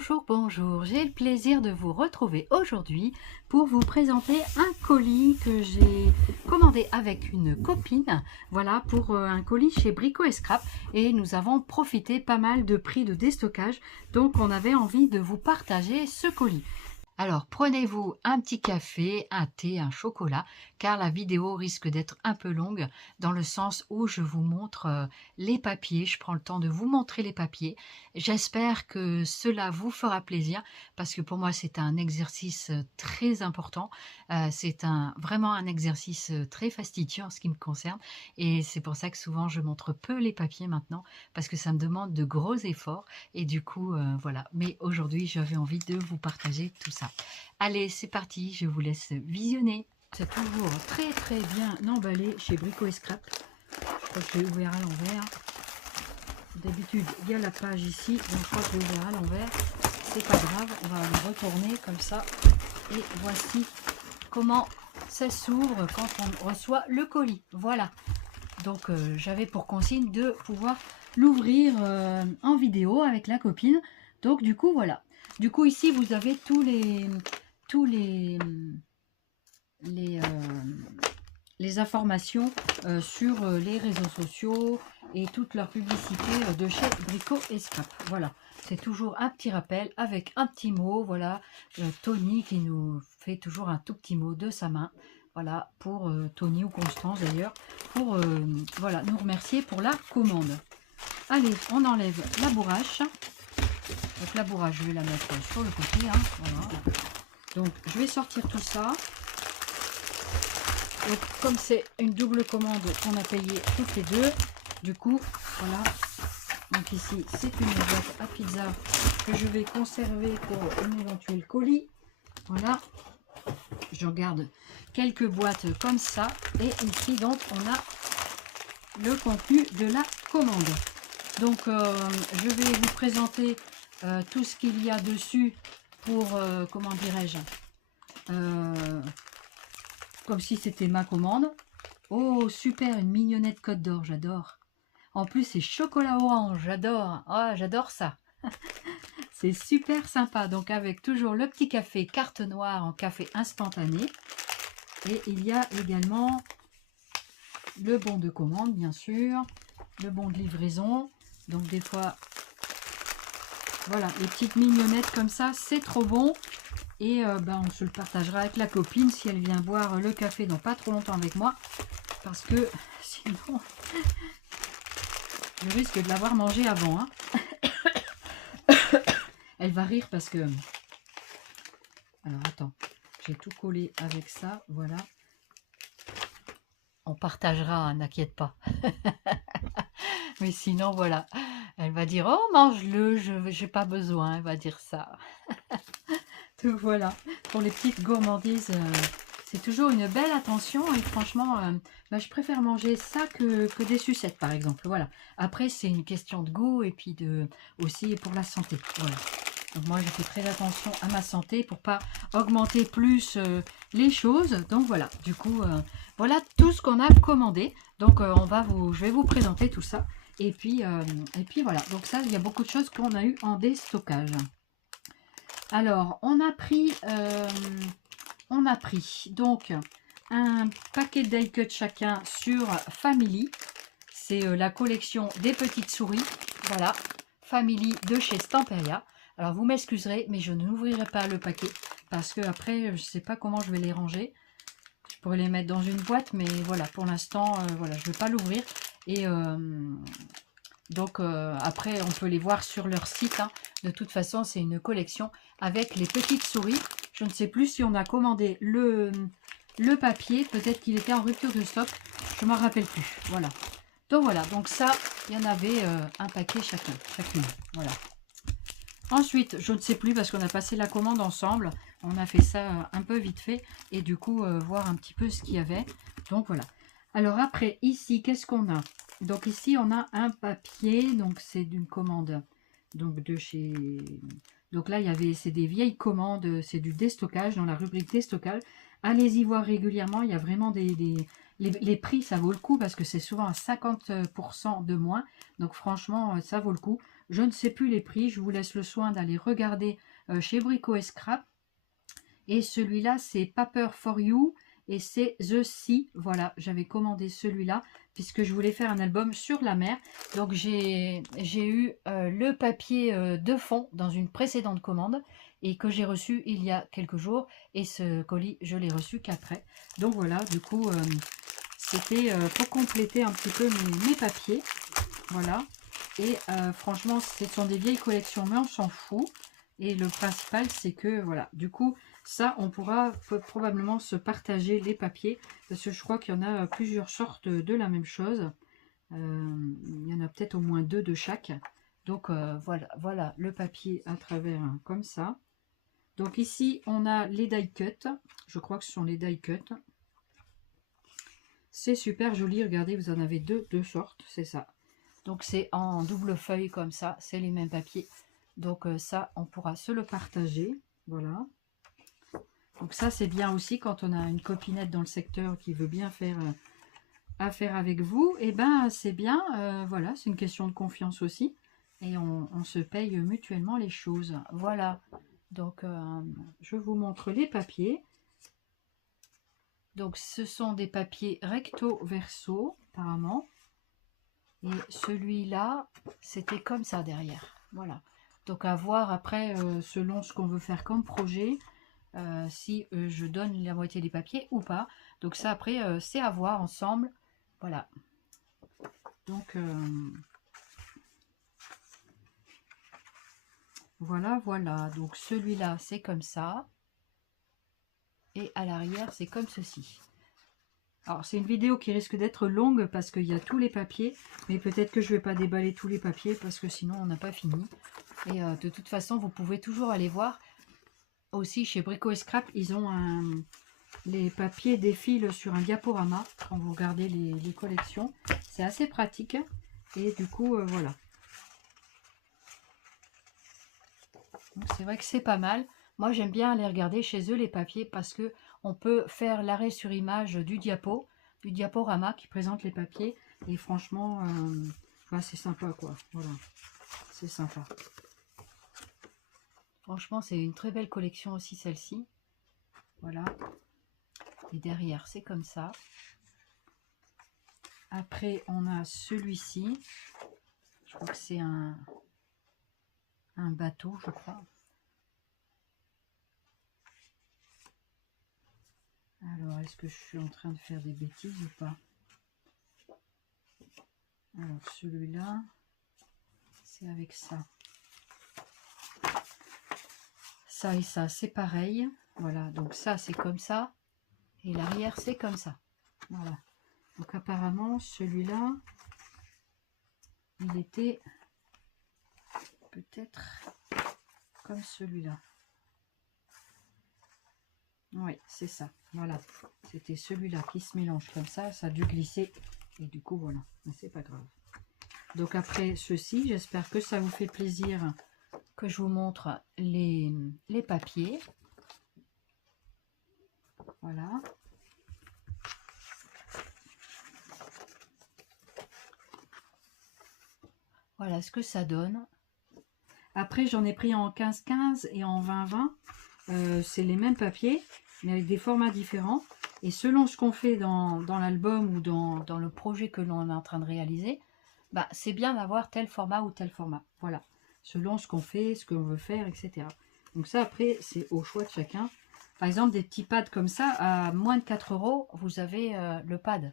Bonjour, bonjour, j'ai le plaisir de vous retrouver aujourd'hui pour vous présenter un colis que j'ai commandé avec une copine, voilà, pour un colis chez Brico et Scrap, et nous avons profité pas mal de prix de déstockage, donc on avait envie de vous partager ce colis. Alors, prenez-vous un petit café, un thé, un chocolat, car la vidéo risque d'être un peu longue, dans le sens où je vous montre les papiers. Je prends le temps de vous montrer les papiers. J'espère que cela vous fera plaisir, parce que pour moi, c'est un exercice très important. C'est vraiment un exercice très fastidieux en ce qui me concerne. Et c'est pour ça que souvent, je montre peu les papiers maintenant, parce que ça me demande de gros efforts. Et du coup, voilà. Mais aujourd'hui, j'avais envie de vous partager tout ça. Allez, c'est parti, je vous laisse visionner. C'est toujours très bien emballé chez Brico et Scrap. Je crois que je l'ai ouvert à l'envers. D'habitude, il y a la page ici, donc je crois que je l'ai ouvert à l'envers. C'est pas grave, on va le retourner comme ça. Et voici comment ça s'ouvre quand on reçoit le colis. Voilà. Donc j'avais pour consigne de pouvoir l'ouvrir en vidéo avec la copine. Donc du coup voilà. Du coup ici vous avez tous les informations sur les réseaux sociaux et toutes leurs publicités de chez Brico et Scrap. Voilà. C'est toujours un petit rappel avec un petit mot. Voilà. Tony qui nous fait toujours un tout petit mot de sa main. Voilà, pour Tony ou Constance d'ailleurs, pour voilà, nous remercier pour la commande. Allez, on enlève la bourrache. Donc la bourrache, je vais la mettre sur le côté. Hein, voilà. Donc je vais sortir tout ça. Donc comme c'est une double commande qu'on a payé toutes les deux, du coup, voilà. Donc ici, c'est une boîte à pizza que je vais conserver pour un éventuel colis. Voilà. Je garde quelques boîtes comme ça. Et ici, donc, on a le contenu de la commande. Donc, je vais vous présenter tout ce qu'il y a dessus pour, comment dirais-je, comme si c'était ma commande. Oh, super, une mignonnette Côte d'Or, j'adore. En plus, c'est chocolat orange, j'adore. Ah, j'adore ça. C'est super sympa. Donc, avec toujours le petit café carte noire en café instantané. Et il y a également le bon de commande, bien sûr, le bon de livraison. Donc des fois, voilà, les petites mignonnettes comme ça, c'est trop bon. Et ben, on se le partagera avec la copine si elle vient boire le café dans pas trop longtemps avec moi. Parce que sinon, je risque de l'avoir mangé avant. Hein. Elle va rire parce que... Alors attends, j'ai tout collé avec ça, voilà. On partagera, n'inquiète pas. Mais sinon, voilà. Elle va dire, oh, mange-le, je n'ai pas besoin. Elle va dire ça. Donc voilà, pour les petites gourmandises, c'est toujours une belle attention. Et franchement, bah, je préfère manger ça que des sucettes, par exemple. Voilà. Après, c'est une question de goût et puis aussi pour la santé. Voilà. Donc moi, je fais très attention à ma santé pour pas augmenter plus les choses. Donc voilà, du coup, voilà tout ce qu'on a commandé. Donc je vais vous présenter tout ça. Et puis voilà. Donc ça, il y a beaucoup de choses qu'on a eu en déstockage. Alors, on a pris donc un paquet die cut chacun sur Family. C'est la collection des petites souris. Voilà, Family de chez Stamperia. Alors, vous m'excuserez, mais je n'ouvrirai pas le paquet parce que après, je ne sais pas comment je vais les ranger. Je pourrais les mettre dans une boîte, mais voilà, pour l'instant, voilà, je ne vais pas l'ouvrir. Et donc, après, on peut les voir sur leur site. Hein. De toute façon, c'est une collection avec les petites souris. Je ne sais plus si on a commandé le papier. Peut-être qu'il était en rupture de stock. Je ne m'en rappelle plus. Voilà. Donc, voilà. Donc, ça, il y en avait un paquet chacune. Voilà. Ensuite, je ne sais plus parce qu'on a passé la commande ensemble. On a fait ça un peu vite fait. Et du coup, voir un petit peu ce qu'il y avait. Donc, voilà. Alors, après, ici, qu'est-ce qu'on a? Donc, ici, on a un papier. Donc, c'est d'une commande. Donc, de chez... Donc là, c'est des vieilles commandes. C'est du déstockage dans la rubrique déstockage. Allez-y voir régulièrement. Il y a vraiment les prix, ça vaut le coup parce que c'est souvent à 50% de moins. Donc, franchement, ça vaut le coup. Je ne sais plus les prix, je vous laisse le soin d'aller regarder chez Brico Scrap. Et celui-là, c'est Paper for You et c'est The Sea. Voilà, j'avais commandé celui-là puisque je voulais faire un album sur la mer. Donc j'ai eu le papier de fond dans une précédente commande et que j'ai reçu il y a quelques jours. Et ce colis, je l'ai reçu qu'après. Donc voilà, du coup, c'était pour compléter un petit peu mes papiers. Voilà. Et franchement, ce sont des vieilles collections, mais on s'en fout. Et le principal, c'est que, voilà, du coup, ça, on pourra probablement se partager les papiers. Parce que je crois qu'il y en a plusieurs sortes de la même chose. Il y en a peut-être au moins 2 de chaque. Donc, voilà le papier à travers comme ça. Donc ici, on a les die cut. Je crois que ce sont les die cut. C'est super joli. Regardez, vous en avez deux sortes, c'est ça. Donc c'est en double feuille comme ça. C'est les mêmes papiers. Donc ça, on pourra se le partager. Voilà. Donc ça, c'est bien aussi quand on a une copinette dans le secteur qui veut bien faire affaire avec vous. Et ben c'est bien. Voilà, c'est une question de confiance aussi. Et on se paye mutuellement les choses. Voilà. Donc je vous montre les papiers. Donc ce sont des papiers recto verso apparemment. Et celui-là, c'était comme ça derrière. Voilà. Donc à voir après, selon ce qu'on veut faire comme projet, si je donne la moitié des papiers ou pas. Donc ça après, c'est à voir ensemble. Voilà. Donc voilà. Donc celui-là, c'est comme ça. Et à l'arrière, c'est comme ceci. Alors, c'est une vidéo qui risque d'être longue parce qu'il y a tous les papiers. Mais peut-être que je ne vais pas déballer tous les papiers parce que sinon, on n'a pas fini. Et de toute façon, vous pouvez toujours aller voir. Aussi, chez Brico Scrap, ils ont les papiers défilent sur un diaporama quand vous regardez les collections. C'est assez pratique. Et du coup, voilà. C'est vrai que c'est pas mal. Moi, j'aime bien aller regarder chez eux les papiers parce que on peut faire l'arrêt sur image du diaporama qui présente les papiers. Et franchement, bah, c'est sympa quoi. Voilà, c'est sympa. Franchement, c'est une très belle collection aussi celle-ci. Voilà. Et derrière, c'est comme ça. Après, on a celui-ci. Je crois que c'est un bateau, je crois. Alors, est-ce que je suis en train de faire des bêtises ou pas? Alors, celui-là, c'est avec ça. Ça et ça, c'est pareil. Voilà, donc ça, c'est comme ça. Et l'arrière, c'est comme ça. Voilà. Donc, apparemment, celui-là, il était peut-être comme celui-là. Oui, c'est ça. Voilà. C'était celui-là qui se mélange comme ça. Ça a dû glisser. Et du coup, voilà. Mais c'est pas grave. Donc après ceci, j'espère que ça vous fait plaisir que je vous montre les papiers. Voilà. Voilà ce que ça donne. Après, j'en ai pris en 15-15 et en 20-20. C'est les mêmes papiers, mais avec des formats différents. Et selon ce qu'on fait dans l'album ou dans le projet que l'on est en train de réaliser, bah, c'est bien d'avoir tel format ou tel format. Voilà. Selon ce qu'on fait, ce qu'on veut faire, etc. Donc ça, après, c'est au choix de chacun. Par exemple, des petits pads comme ça, à moins de 4 €, vous avez le pad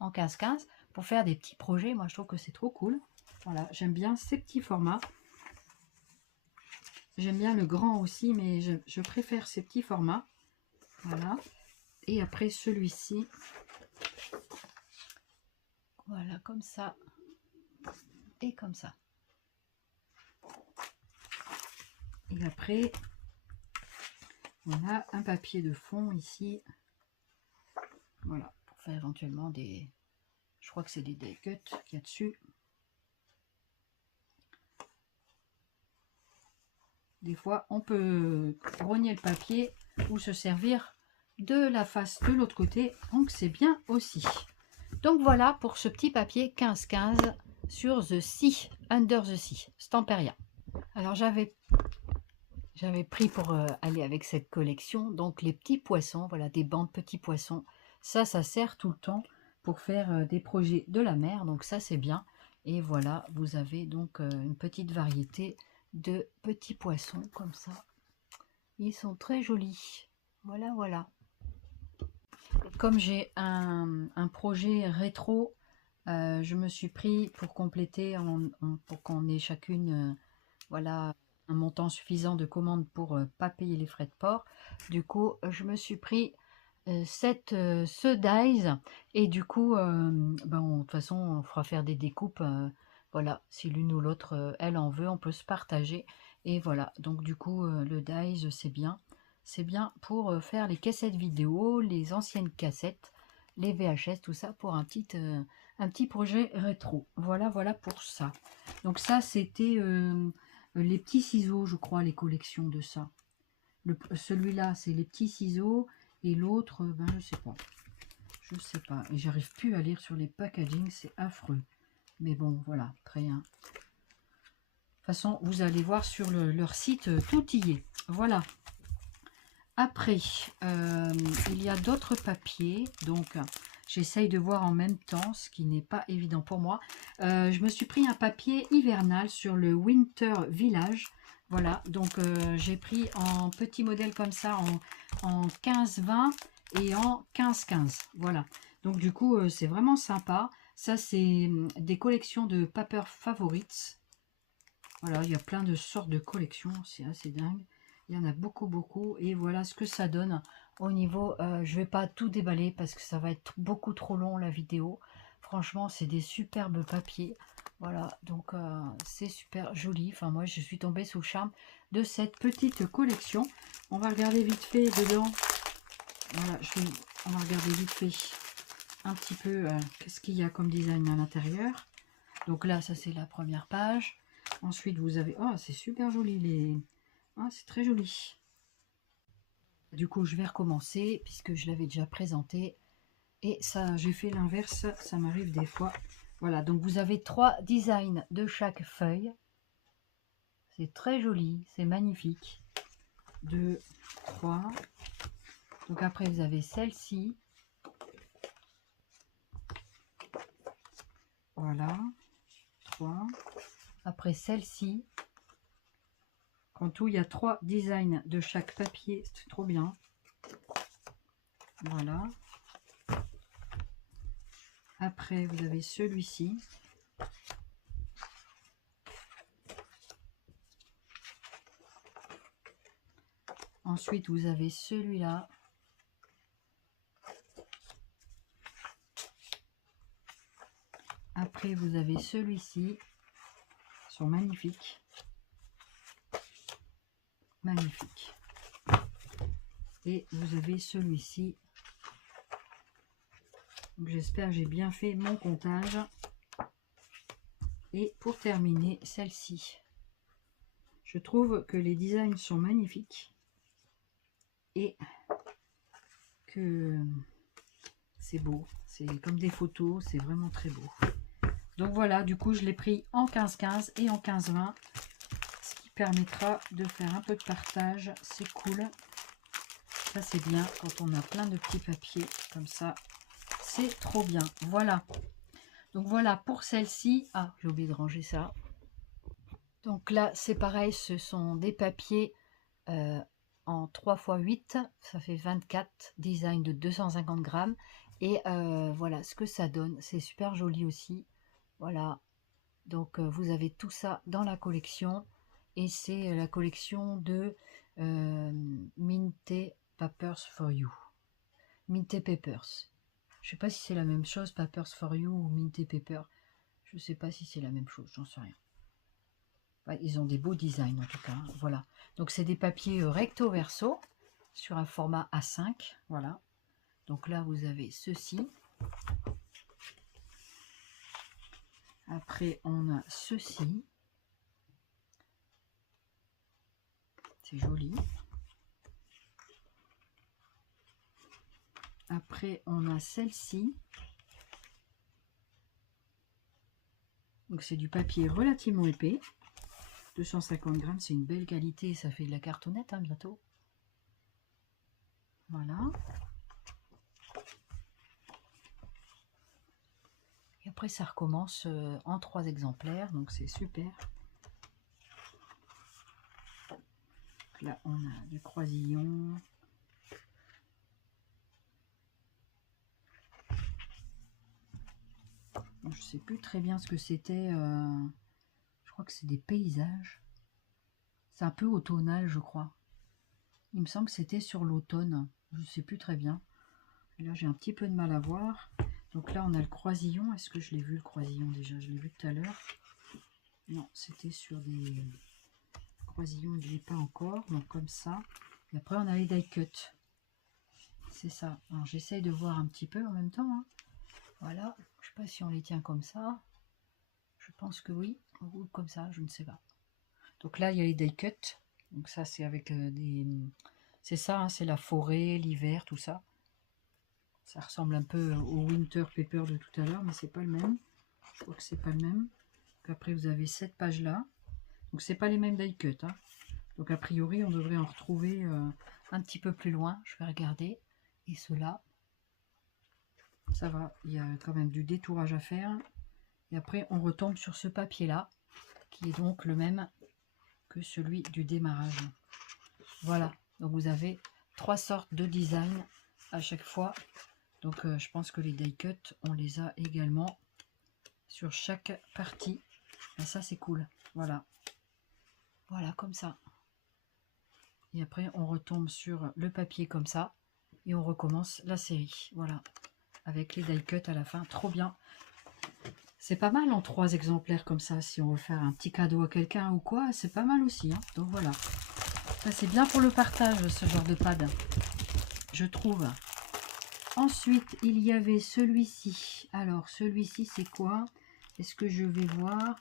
en 15-15 pour faire des petits projets. Moi, je trouve que c'est trop cool. Voilà, j'aime bien ces petits formats. J'aime bien le grand aussi, mais je préfère ces petits formats. Voilà. Et après celui-ci. Voilà, comme ça. Et comme ça. Et après, on a un papier de fond ici. Voilà, pour faire éventuellement des... Je crois que c'est des die cut qu'il y a dessus. Des fois, on peut rogner le papier ou se servir de la face de l'autre côté. Donc, c'est bien aussi. Donc, voilà pour ce petit papier 15-15 sur The Sea, Under the Sea, Stamperia. Alors j'avais pris pour aller avec cette collection, donc les petits poissons, voilà, des bancs de petits poissons. Ça sert tout le temps pour faire des projets de la mer, donc ça c'est bien. Et voilà, vous avez donc une petite variété de petits poissons comme ça. Ils sont très jolis. Voilà, voilà. Comme j'ai un projet rétro, je me suis pris pour compléter, pour qu'on ait chacune, voilà, un montant suffisant de commandes pour pas payer les frais de port. Du coup, je me suis pris ce dies, et du coup, de toute façon, on fera faire des découpes. Voilà, si l'une ou l'autre, elle en veut, on peut se partager. Et voilà, donc du coup, le dies, c'est bien. C'est bien pour faire les cassettes vidéo, les anciennes cassettes, les VHS, tout ça, pour un petit projet rétro. Voilà, voilà pour ça. Donc ça, c'était les petits ciseaux, je crois, les collections de ça. Celui-là, c'est les petits ciseaux, et l'autre, ben, je sais pas. Je sais pas. Et j'arrive plus à lire sur les packaging, c'est affreux. Mais bon, voilà, très bien. De toute façon, vous allez voir sur leur site, tout y est. Voilà. Après, il y a d'autres papiers, donc j'essaye de voir en même temps, ce qui n'est pas évident pour moi. Je me suis pris un papier hivernal sur le Winter Village. Voilà, donc j'ai pris en petit modèle comme ça, en 15-20 et en 15-15. Voilà, donc du coup, c'est vraiment sympa. Ça, c'est des collections de Paper Favorites. Voilà, il y a plein de sortes de collections, c'est assez dingue. Il y en a beaucoup, beaucoup. Et voilà ce que ça donne au niveau... je ne vais pas tout déballer parce que ça va être beaucoup trop long la vidéo. Franchement, c'est des superbes papiers. Voilà, donc c'est super joli. Enfin, moi, je suis tombée sous le charme de cette petite collection. On va regarder vite fait dedans. Voilà, on va regarder vite fait un petit peu qu'est-ce qu'il y a comme design à l'intérieur. Donc là, ça c'est la première page. Ensuite, vous avez... Oh, c'est super joli les... Ah, c'est très joli. Du coup, je vais recommencer puisque je l'avais déjà présenté. Et ça, j'ai fait l'inverse. Ça m'arrive des fois. Voilà, donc vous avez 3 designs de chaque feuille. C'est très joli, c'est magnifique. 2, 3. Donc après, vous avez celle-ci. Voilà. 3. Après celle-ci. En tout, il y a 3 designs de chaque papier. C'est trop bien. Voilà. Après, vous avez celui-ci. Ensuite, vous avez celui-là. Après, vous avez celui-ci. Ils sont magnifiques. Magnifique. Et vous avez celui-ci. J'espère que j'ai bien fait mon comptage. Et pour terminer, celle-ci. Je trouve que les designs sont magnifiques. Et que c'est beau. C'est comme des photos. C'est vraiment très beau. Donc voilà, du coup, je l'ai pris en 15-15 et en 15-20. Ce qui permettra de faire un peu de partage. C'est cool. Ça, c'est bien quand on a plein de petits papiers comme ça. C'est trop bien. Voilà. Donc voilà pour celle-ci. Ah, j'ai oublié de ranger ça. Donc là, c'est pareil. Ce sont des papiers en 3 x 8. Ça fait 24 designs de 250 grammes. Et voilà ce que ça donne. C'est super joli aussi. Voilà. Donc vous avez tout ça dans la collection. Et c'est la collection de Minte Papers for You. Minte Papers. Je sais pas si c'est la même chose, Papers for You ou Minte Paper. Je sais pas si c'est la même chose, j'en sais rien. Ouais, ils ont des beaux designs en tout cas. Voilà. Donc c'est des papiers recto verso sur un format A5. Voilà. Donc là vous avez ceci. Après on a ceci. C'est joli. Après on a celle-ci. Donc c'est du papier relativement épais. 250 grammes, c'est une belle qualité. Ça fait de la cartonnette hein, bientôt. Voilà. Et après ça recommence en 3 exemplaires. Donc c'est super. Là on a du croisillon. Je sais plus très bien ce que c'était. Je crois que c'est des paysages. C'est un peu automnal, je crois. Il me semble que c'était sur l'automne. Je ne sais plus très bien. Et là, j'ai un petit peu de mal à voir. Donc là, on a le croisillon. Est-ce que je l'ai vu, le croisillon, déjà? Je l'ai vu tout à l'heure. Non, c'était sur des croisillons. Je ne l'ai pas encore. Donc comme ça. Et après, on a les die cut. C'est ça. Alors, j'essaye de voir un petit peu en même temps. Hein. Voilà. Je ne sais pas si on les tient comme ça. Je pense que oui. Ou comme ça, je ne sais pas. Donc là, il y a les die cut. Donc ça, c'est avec des... C'est ça, hein, c'est la forêt, l'hiver, tout ça. Ça ressemble un peu au Winter Paper de tout à l'heure, mais c'est pas le même. Je crois que c'est pas le même. Donc après, vous avez cette page-là. Donc c'est pas les mêmes die cut. Hein. Donc a priori, on devrait en retrouver un petit peu plus loin. Je vais regarder. Et ceux-là, ça va. Il y a quand même du détourage à faire. Et après, on retombe sur ce papier-là, qui est donc le même que celui du démarrage. Voilà, donc vous avez 3 sortes de design à chaque fois. Donc je pense que les die cut, on les a également sur chaque partie. Et ça c'est cool. Voilà. Voilà, comme ça. Et après on retombe sur le papier comme ça. Et on recommence la série. Voilà. Avec les die cut à la fin. Trop bien. C'est pas mal en 3 exemplaires comme ça. Si on veut faire un petit cadeau à quelqu'un ou quoi, c'est pas mal aussi. Hein. Donc voilà. C'est bien pour le partage, ce genre de pad, je trouve. Ensuite, il y avait celui-ci. Alors, celui-ci, c'est quoi? Est-ce que je vais voir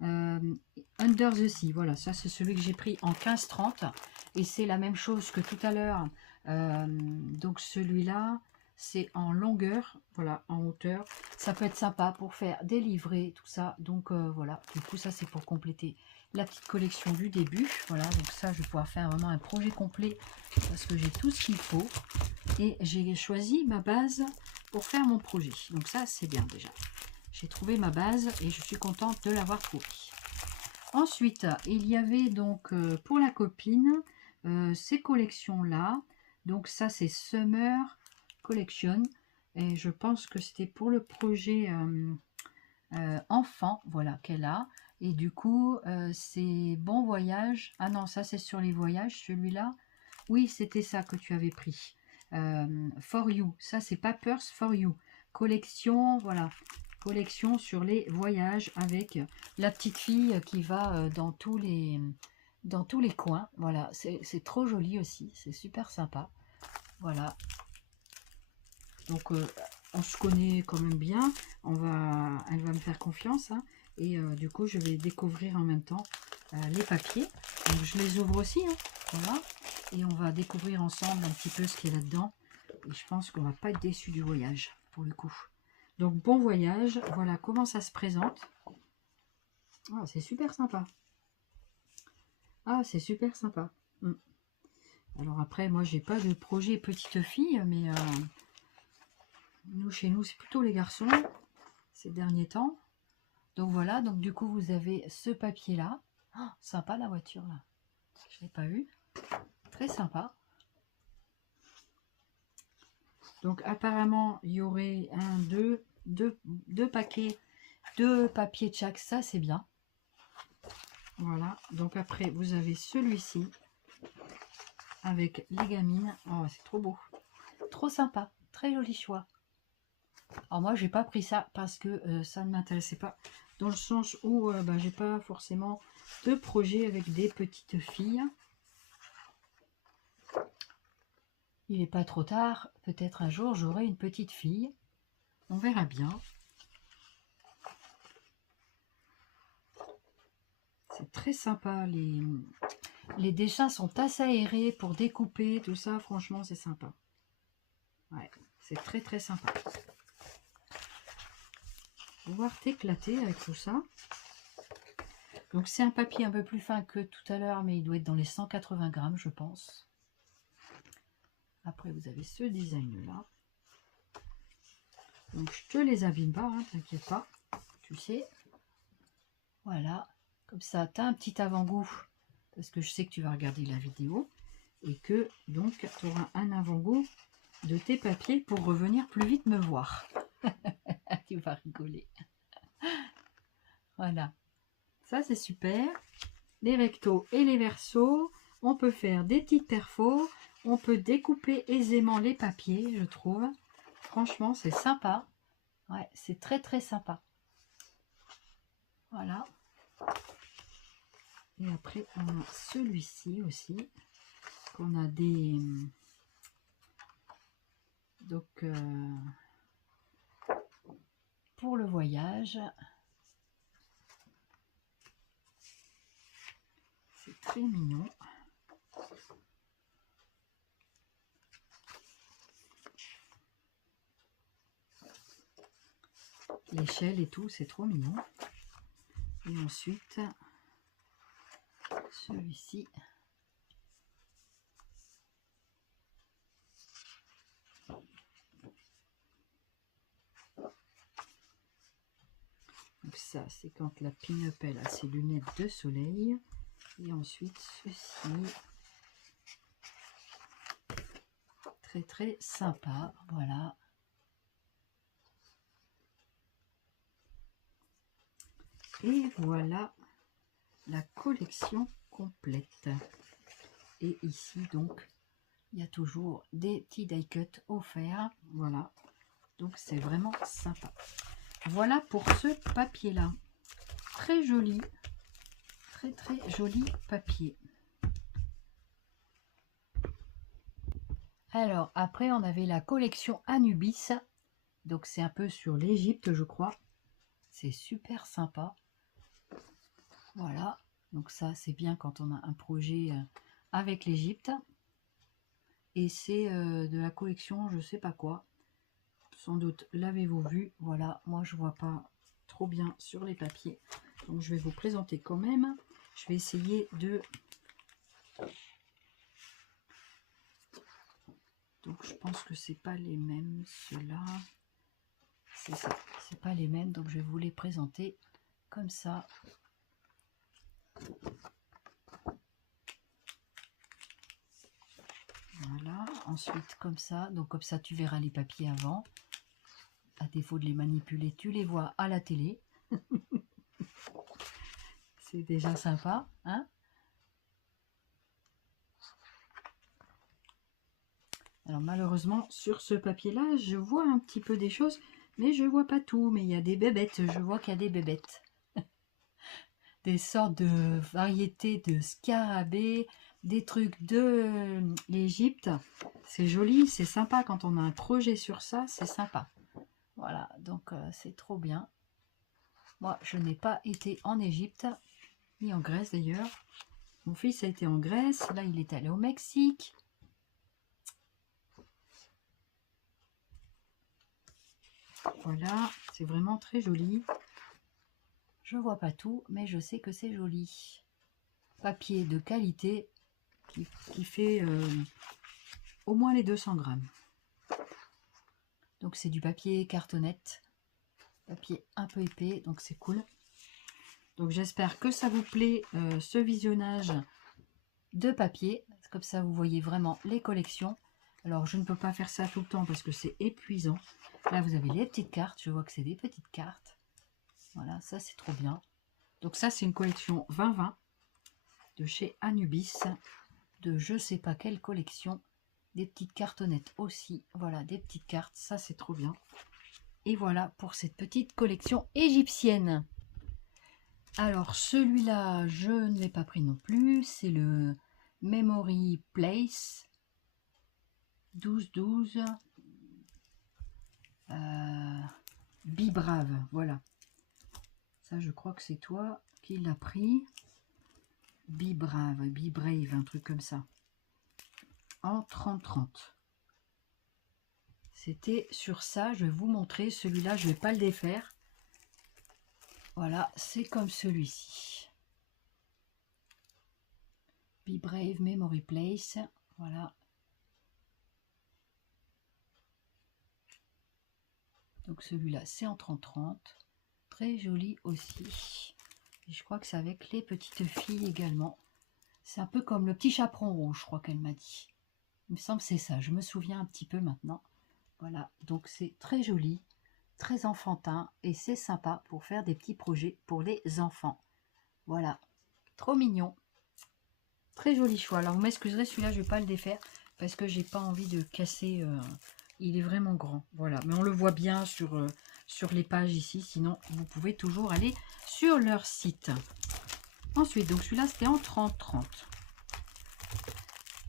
Under the Sea. Voilà, ça, c'est celui que j'ai pris en 15,30. Et c'est la même chose que tout à l'heure. Donc, celui-là, c'est en longueur. Voilà, en hauteur. Ça peut être sympa pour faire des livrets, tout ça. Donc, voilà. Du coup, ça, c'est pour compléter la petite collection du début. Voilà, donc ça, je vais pouvoir faire vraiment un projet complet parce que j'ai tout ce qu'il faut. Et j'ai choisi ma base pour faire mon projet. Donc ça, c'est bien déjà. J'ai trouvé ma base et je suis contente de l'avoir trouvée. Ensuite, il y avait donc pour la copine ces collections-là. Donc ça, c'est Summer Collection. Et je pense que c'était pour le projet enfant, voilà, qu'elle a. Et du coup, c'est Bon Voyage. Ah non, ça c'est sur les voyages, celui-là. Oui, c'était ça que tu avais pris. For You, ça c'est Papers for You. Collection, voilà. Collection sur les voyages avec la petite fille qui va dans tous les coins. Voilà, c'est trop joli aussi. C'est super sympa. Voilà. Donc, on se connaît quand même bien. Elle va me faire confiance. Hein, et du coup, je vais découvrir en même temps les papiers. Donc, je les ouvre aussi. Hein, voilà. Et on va découvrir ensemble un petit peu ce qu'il y a là-dedans. Et je pense qu'on va pas être déçu du voyage, pour le coup. Donc, bon voyage. Voilà comment ça se présente. Ah, c'est super sympa. Ah, c'est super sympa. Alors après, moi, j'ai pas de projet petite fille, mais... nous, chez nous, c'est plutôt les garçons ces derniers temps. Donc voilà, donc du coup, vous avez ce papier-là. Oh, sympa la voiture, là. Je ne l'ai pas eu. Très sympa. Donc apparemment, il y aurait deux paquets de papier de chaque. Ça, c'est bien. Voilà. Donc après, vous avez celui-ci avec les gamines. Oh, c'est trop beau. Trop sympa. Très joli choix. Alors moi, j'ai pas pris ça parce que ça ne m'intéressait pas. Dans le sens où j'ai pas forcément de projet avec des petites filles. Il n'est pas trop tard. Peut-être un jour, j'aurai une petite fille. On verra bien. C'est très sympa. Les dessins sont assez aérés pour découper. Tout ça, franchement, c'est sympa. Ouais, c'est très très sympa. Pouvoir t'éclater avec tout ça. Donc c'est un papier un peu plus fin que tout à l'heure, mais il doit être dans les 180 grammes, je pense. Après, vous avez ce design-là. Donc je te les abîme pas, hein, t'inquiète pas. Tu sais. Voilà. Comme ça, tu as un petit avant-goût. Parce que je sais que tu vas regarder la vidéo. Et que, donc, tu auras un avant-goût de tes papiers pour revenir plus vite me voir. Tu vas rigoler. Voilà. Ça, c'est super. Les rectos et les versos. On peut faire des petites perfos. On peut découper aisément les papiers, je trouve. Franchement, c'est sympa. Ouais, c'est très, très sympa. Voilà. Et après, on a celui-ci aussi. Qu'on a des... Donc, pour le voyage, c'est très mignon. L'échelle et tout, c'est trop mignon. Et ensuite, celui-ci. Donc ça, c'est quand la pin-up, elle a ses lunettes de soleil. Et ensuite, ceci. Très, très sympa. Voilà. Et voilà la collection complète. Et ici, donc, il y a toujours des petits die cuts offerts. Voilà. Donc, c'est vraiment sympa. Voilà pour ce papier-là. Très joli. Très, très joli papier. Alors, après, on avait la collection Anubis. Donc, c'est un peu sur l'Égypte, je crois. C'est super sympa. Voilà. Donc, ça, c'est bien quand on a un projet avec l'Égypte. Et c'est de la collection, je sais pas quoi. Sans doute l'avez-vous vu. Voilà, moi je vois pas trop bien sur les papiers. Donc je vais vous présenter quand même. Je vais essayer de... Donc je pense que c'est pas les mêmes, ceux-là. C'est ça, c'est pas les mêmes. Donc je vais vous les présenter comme ça. Voilà, ensuite comme ça. Donc comme ça tu verras les papiers avant. À défaut de les manipuler, tu les vois à la télé. C'est déjà sympa, hein? Alors malheureusement, sur ce papier-là, je vois un petit peu des choses, mais je vois pas tout. Mais il y a des bébêtes, je vois qu'il y a des bébêtes. Des sortes de variétés de scarabées, des trucs de l'Égypte. C'est joli, c'est sympa quand on a un projet sur ça, c'est sympa. Voilà, donc c'est trop bien. Moi, je n'ai pas été en Égypte, ni en Grèce d'ailleurs. Mon fils a été en Grèce, là il est allé au Mexique. Voilà, c'est vraiment très joli. Je vois pas tout, mais je sais que c'est joli. Papier de qualité qui fait au moins les 200 grammes. Donc c'est du papier cartonnette. Papier un peu épais, donc c'est cool. Donc j'espère que ça vous plaît ce visionnage de papier. Comme ça vous voyez vraiment les collections. Alors je ne peux pas faire ça tout le temps parce que c'est épuisant. Là vous avez les petites cartes, je vois que c'est des petites cartes. Voilà, ça c'est trop bien. Donc ça c'est une collection 2020 de chez Anubis. De je sais pas quelle collection. Des petites cartonnettes aussi. Voilà, des petites cartes, ça c'est trop bien. Et voilà pour cette petite collection égyptienne. Alors celui-là, je ne l'ai pas pris non plus. C'est le Memory Place 12-12. Be Brave, voilà. Ça, je crois que c'est toi qui l'as pris. Be Brave, Be Brave, un truc comme ça. En 30-30. C'était sur ça, je vais vous montrer. Celui-là, je ne vais pas le défaire. Voilà, c'est comme celui-ci. Be Brave Memory Place. Voilà. Donc celui-là, c'est en 30-30. Très joli aussi. Et je crois que c'est avec les petites filles également. C'est un peu comme le petit chaperon rouge, je crois qu'elle m'a dit. Il me semble que c'est ça, je me souviens un petit peu maintenant. Voilà, donc c'est très joli, très enfantin et c'est sympa pour faire des petits projets pour les enfants. Voilà, trop mignon. Très joli choix. Alors vous m'excuserez, celui-là je ne vais pas le défaire parce que j'ai pas envie de casser. Il est vraiment grand. Voilà, mais on le voit bien sur les pages ici. Sinon, vous pouvez toujours aller sur leur site. Ensuite, donc celui-là c'était en 30-30.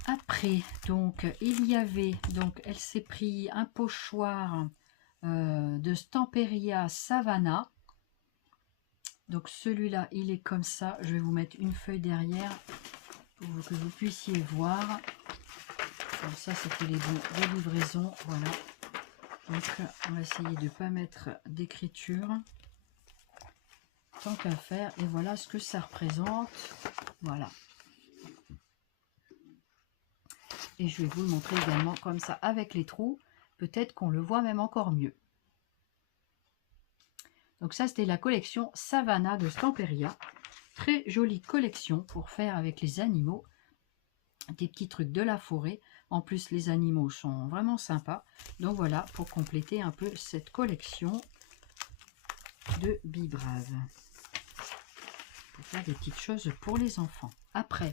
Après, donc il y avait, donc elle s'est pris un pochoir de Stamperia Savannah. Donc celui-là, il est comme ça. Je vais vous mettre une feuille derrière pour que vous puissiez voir. Donc ça, c'était les bons de livraison. Voilà. Donc on va essayer de ne pas mettre d'écriture. Tant qu'à faire. Et voilà ce que ça représente. Voilà. Et je vais vous le montrer également comme ça avec les trous. Peut-être qu'on le voit même encore mieux. Donc ça, c'était la collection Savannah de Stamperia. Très jolie collection pour faire avec les animaux. Des petits trucs de la forêt. En plus, les animaux sont vraiment sympas. Donc voilà, pour compléter un peu cette collection de Be Brave. Pour faire des petites choses pour les enfants. Après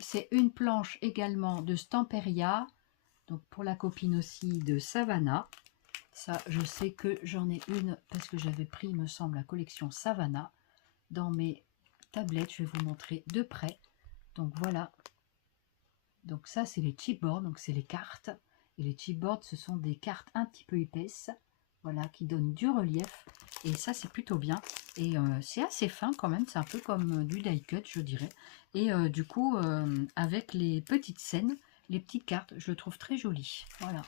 c'est une planche également de Stamperia. Donc pour la copine aussi de Savannah. Ça, je sais que j'en ai une parce que j'avais pris, il me semble, la collection Savannah dans mes tablettes. Je vais vous montrer de près. Donc voilà. Donc ça, c'est les chipboards, donc c'est les cartes. Et les chipboards, ce sont des cartes un petit peu épaisses. Voilà, qui donnent du relief. Et ça, c'est plutôt bien. Et c'est assez fin quand même. C'est un peu comme du die cut, je dirais. Et du coup, avec les petites scènes, les petites cartes, je le trouve très joli. Voilà.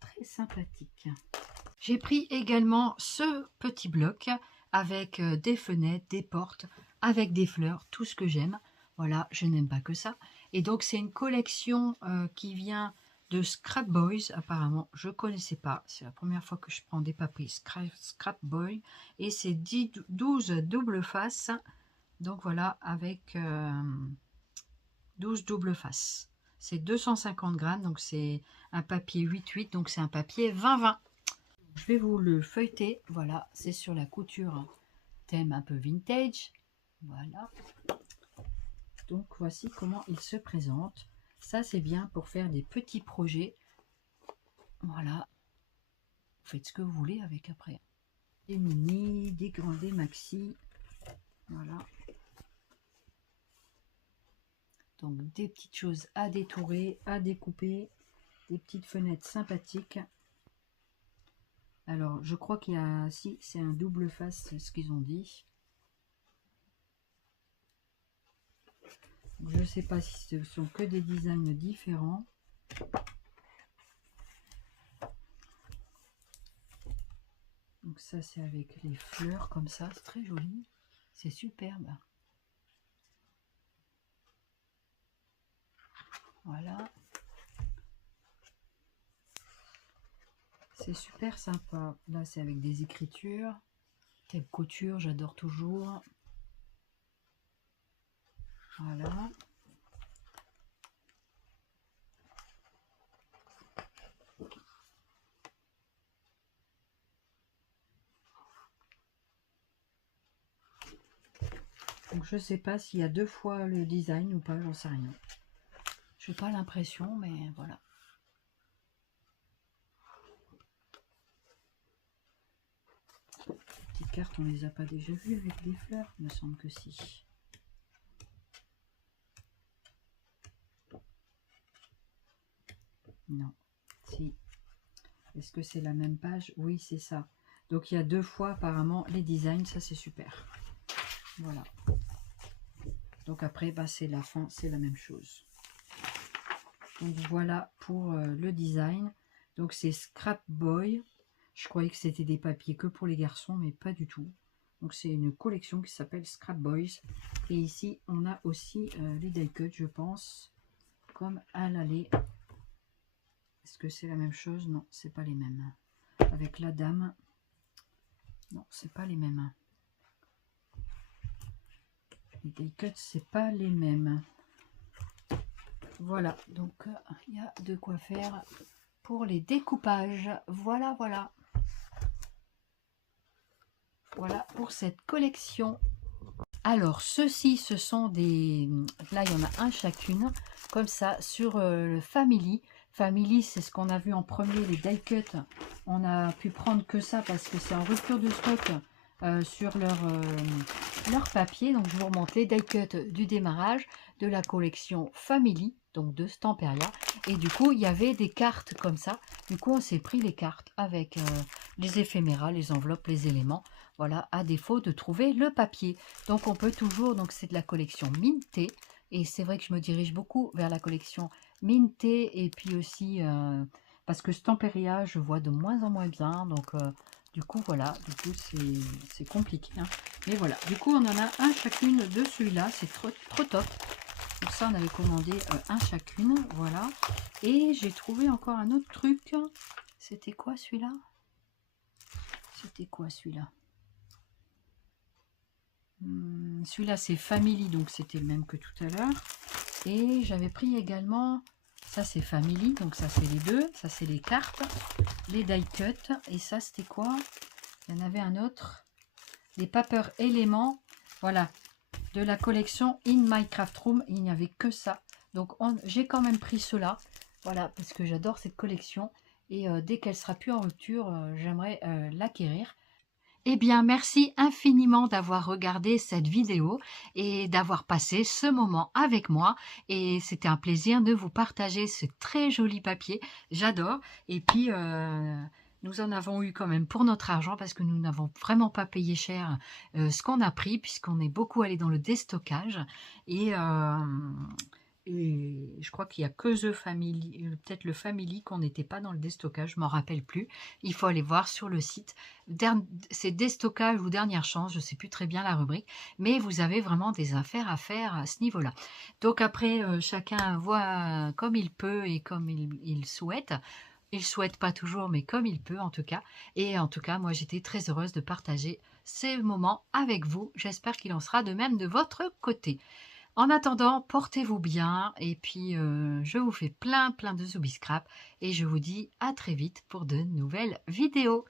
Très sympathique. J'ai pris également ce petit bloc avec des fenêtres, des portes, avec des fleurs, tout ce que j'aime. Voilà, je n'aime pas que ça. Et donc, c'est une collection qui vient de Scrap Boys. Apparemment, je ne connaissais pas. C'est la première fois que je prends des papiers Scrap Boy. Et c'est 12 double face. Donc, voilà, avec 12 double face. C'est 250 grammes, donc c'est un papier 8-8, donc c'est un papier 20-20. Je vais vous le feuilleter. Voilà, c'est sur la couture thème un peu vintage. Voilà. Donc voici comment il se présente. Ça, c'est bien pour faire des petits projets. Voilà. Vous faites ce que vous voulez avec après. Des mini, des grands, des maxi. Voilà. Donc des petites choses à détourer, à découper. Des petites fenêtres sympathiques. Alors, je crois qu'il y a... Si, c'est un double face, c'est ce qu'ils ont dit. Je ne sais pas si ce sont que des designs différents. Donc ça, c'est avec les fleurs comme ça. C'est très joli. C'est superbe. Voilà. C'est super sympa. Là, c'est avec des écritures. Telle couture, j'adore toujours. Voilà. Donc je sais pas s'il y a 2 fois le design ou pas, j'en sais rien. Je n'ai pas l'impression, mais voilà. Les petites cartes, on les a pas déjà vues avec des fleurs? Il me semble que si. Non. Si. Est-ce que c'est la même page? Oui, c'est ça. Donc il y a 2 fois apparemment les designs, ça c'est super. Voilà. Donc après, bah, c'est la fin, c'est la même chose. Donc voilà pour le design. Donc c'est Scrap Boy. Je croyais que c'était des papiers que pour les garçons, mais pas du tout. Donc c'est une collection qui s'appelle Scrap Boys. Et ici on a aussi les die cut, je pense, comme à l'aller. Est-ce que c'est la même chose? Non, c'est pas les mêmes. Avec la dame, non, c'est pas les mêmes. Les die cut, c'est pas les mêmes. Voilà, donc il y a de quoi faire pour les découpages. Voilà, voilà. Voilà pour cette collection. Alors, ceux-ci, ce sont des... Là, il y en a un chacune, comme ça, sur le Family. Family, c'est ce qu'on a vu en premier, les die cut. On a pu prendre que ça parce que c'est en rupture de stock sur leur papier. Donc, je vous remonte les die cut du démarrage de la collection Family, donc de Stamperia. Et du coup, il y avait des cartes comme ça. Du coup, on s'est pris les cartes avec les éphéméras, les enveloppes, les éléments. Voilà, à défaut de trouver le papier. Donc, on peut toujours, donc c'est de la collection Minté. Et c'est vrai que je me dirige beaucoup vers la collection Minté. Et puis aussi, parce que Stamperia, je vois de moins en moins bien. Donc, du coup, voilà, du coup, c'est compliqué. Hein. Mais voilà, du coup, on en a un chacune de celui-là. C'est trop top. Pour ça, on avait commandé un chacune. Voilà. Et j'ai trouvé encore un autre truc. C'était quoi celui-là? C'était quoi celui-là? Celui-là, c'est Family, donc c'était le même que tout à l'heure. Et j'avais pris également, ça c'est Family, donc ça c'est les deux. Ça c'est les cartes, les die cut. Et ça c'était quoi? Il y en avait un autre. Les paper éléments, voilà, de la collection In Minecraft Room. Il n'y avait que ça. Donc j'ai quand même pris cela, voilà, parce que j'adore cette collection. Et dès qu'elle sera plus en rupture, j'aimerais l'acquérir. Eh bien, merci infiniment d'avoir regardé cette vidéo et d'avoir passé ce moment avec moi. Et c'était un plaisir de vous partager ce très joli papier. J'adore. Et puis, nous en avons eu quand même pour notre argent parce que nous n'avons vraiment pas payé cher ce qu'on a pris puisqu'on est beaucoup allé dans le déstockage. Et je crois qu'il n'y a que The Family, peut-être le Family qu'on n'était pas dans le déstockage, je m'en rappelle plus. Il faut aller voir sur le site. C'est déstockage ou dernière chance, je ne sais plus très bien la rubrique, mais vous avez vraiment des affaires à faire à ce niveau-là. Donc après, chacun voit comme il peut et comme il souhaite. Il ne souhaite pas toujours, mais comme il peut en tout cas. Et en tout cas, moi j'étais très heureuse de partager ces moments avec vous. J'espère qu'il en sera de même de votre côté. En attendant, portez-vous bien et puis je vous fais plein de Zoubi Scrap et je vous dis à très vite pour de nouvelles vidéos.